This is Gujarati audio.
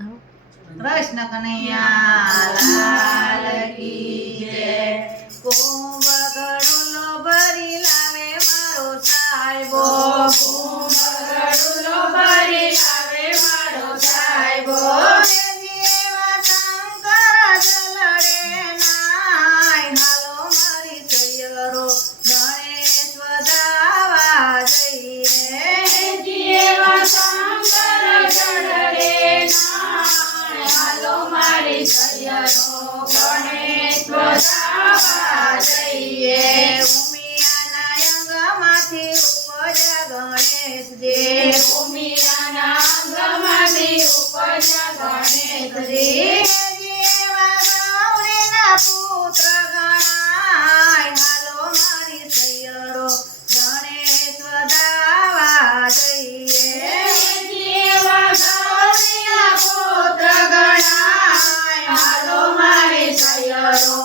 કૃષ્ણ કનૈયા લાલ કી જય। કુંભ ગળુલો ભરી લાવે મારો સાહેબો, કુંભ ગળુલો ભરી લાવે મારો સાહેબો। એવા શંકર જલડે નાય, હાલો મારી સૈયરો ગણેશ વધાવા જઈએ। એવા શંકર જળરે નાય, હાલો મારી સૈયરો ગણેશ વધાવા જઈએ। ઉમિયાના અંગમાંથી ઉપજ્યા ગણેશજી, ઉમિયાના અંગમાંથી ઉપજ્યા ગણેશજી। એવા ગૌરીના પુત્ર ગણાય, હાલો મારી સૈયરો ગણેશ વધાવા જઈએ। એવા ગૌરીના પુત્ર ગણાય, હાલો મારી સૈયરો